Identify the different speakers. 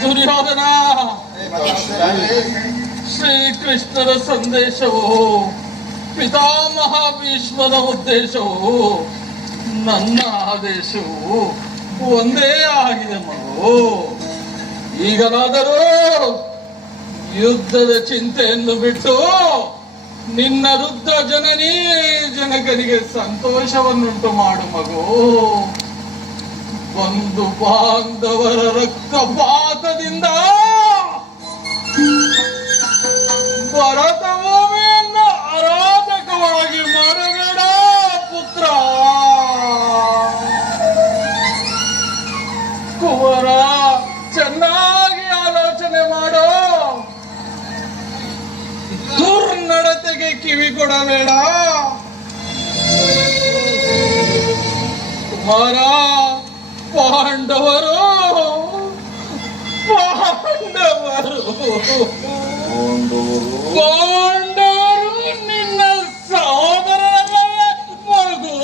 Speaker 1: ದುರ್ಯೋಧನ. ಶ್ರೀಕೃಷ್ಣರ ಸಂದೇಶವು, ಪಿತಾಮಹ ಭೀಷ್ಮನ ಉದ್ದೇಶವು, ನನ್ನ ಆದೇಶವು ಒಂದೇ ಆಗಿದೆ ಮಗು. ಈಗಲಾದರೂ ಯುದ್ಧದ ಚಿಂತೆಯನ್ನು ಬಿಟ್ಟು ನಿನ್ನ ವೃದ್ಧ ಜನನಿ ಜನಕನಿಗೆ ಸಂತೋಷವನ್ನುಂಟು ಮಾಡು ಮಗು. ಬಂಧು ಬಾಂಧವರ ರಕ್ತಪಾತದಿಂದ ಭರತ ಆರಾಧಕವಾಗಿ ಮಾಡಬೇಡ ಪುತ್ರ. ಕುವರ, ಚೆನ್ನಾಗಿ ಆಲೋಚನೆ ಮಾಡೋ. ದುರ್ನಡತೆಗೆ ಕಿವಿ ಕೊಡಬೇಡ. ಕುಮಾರ ಪಾಂಡವರು. ಪಾಂಡವರು. ಪಾಂಡವರು ನಿನ್ನ ಸಹೋದರ ಮಗು